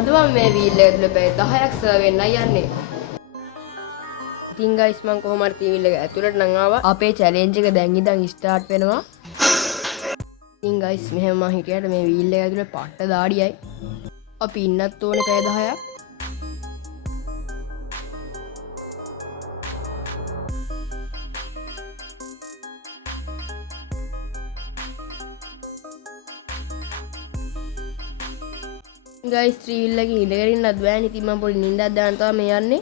අද මම මේ වීල් එක ඇතුලේ පැය 10ක් සර්ව් වෙන්නයි යන්නේ. ඉතින් ගයිස් මම කොහොම හරි වීල් එක ඇතුලට නම් ආවා. අපේ චැලෙන්ජ් එක දැන් ඉඳන් ස්ටාර්ට් වෙනවා. ඉතින් ගයිස් මෙහෙම මම හිටියට මේ වීල් එක ඇතුලේ පට්ට දාඩියයි. අපි ඉන්නත් ඕනේ පැය 10ක්. ගයිස් ත්‍රීල් එකේ ඉඳගෙන ඉන්නත් බෑනේ. ඉතින් මම පොඩි නිින්දක් දාන්න තමයි මේ යන්නේ.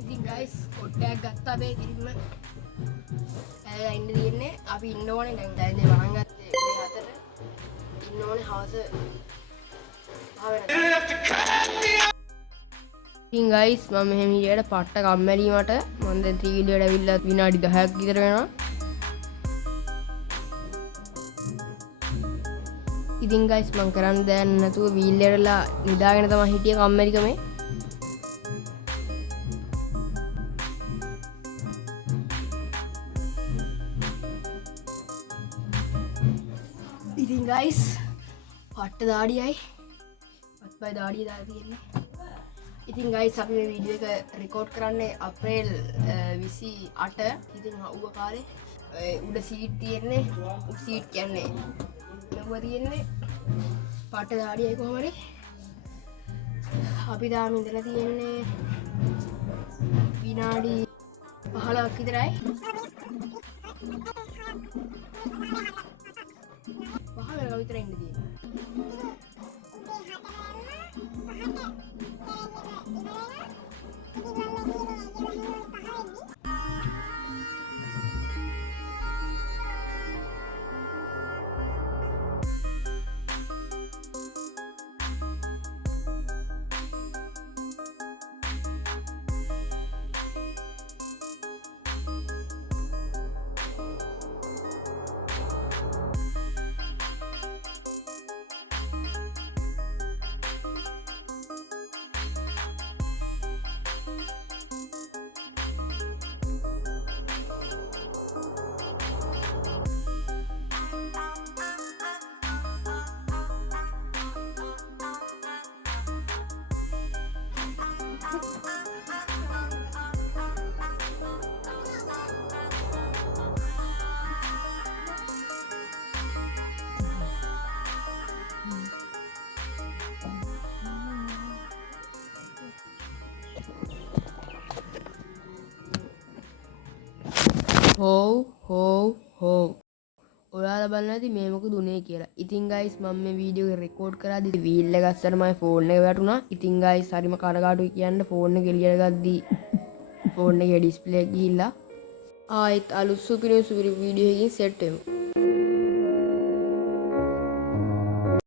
ඉතින් ගයිස් කොටයක් ගත්තා මේ කිරිම. ඇය ඉන්න තියෙන්නේ අපි ඉන්න ඕනේ දැන් දැන් වහන් ගත්තේ මේ හතර. ඉන්න ඕනේ හවස ඉතින් ගයිස් මම මෙහෙම හිටියට පට්ට කම්මැලි මට. මම දැන් ත්‍රීල් එකට ඇවිල්ලා විනාඩි 10ක් විතර වෙනවා. ඉතින් ගයිස් මම කරන්න දැන් නැතුව වීල් එකටලා නිදාගෙන තමයි හිටියේ කම්මැලිකමේ. ඉතින් ගයිස් පට්ට දාඩියයි පත්පයි දාඩිය දාලා තියෙන්නේ. ඉතින් ගයිස් අපි මේ වීඩියෝ එක රෙකෝඩ් කරන්නේ අප්‍රේල් 28. ඉතින් හවුව කාලේ උඩ සීට් තියෙන්නේ. උඩ සීට් කියන්නේ මෙව තියෙන්නේ පට්ට දාඩියයි කොහොම හරි. අපි තාම ඉඳලා තියෙන්නේ විනාඩි 15ක් විතරයි. 5 වෙනකම් විතර ඉන්න තියෙන්නේ. හෝ ඔයාලා බලන්න ඇති මේ මොකද උනේ කියලා. ඉතින් ගයිස් මම මේ වීඩියෝ එක රෙකෝඩ් කරාදී වීල් එක අස්සට මගේ ෆෝන් එක වැටුණා. ඉතින් ගයිස් හරිම කනගාටුයි කියන්න ෆෝන් එක එළියට ගද්දී ෆෝන් එකේ ඩිස්ප්ලේ එක ගිහිල්ලා ආයෙත් අලුත් සුපිරි වීඩියෝ එකකින් සෙට් වෙමු.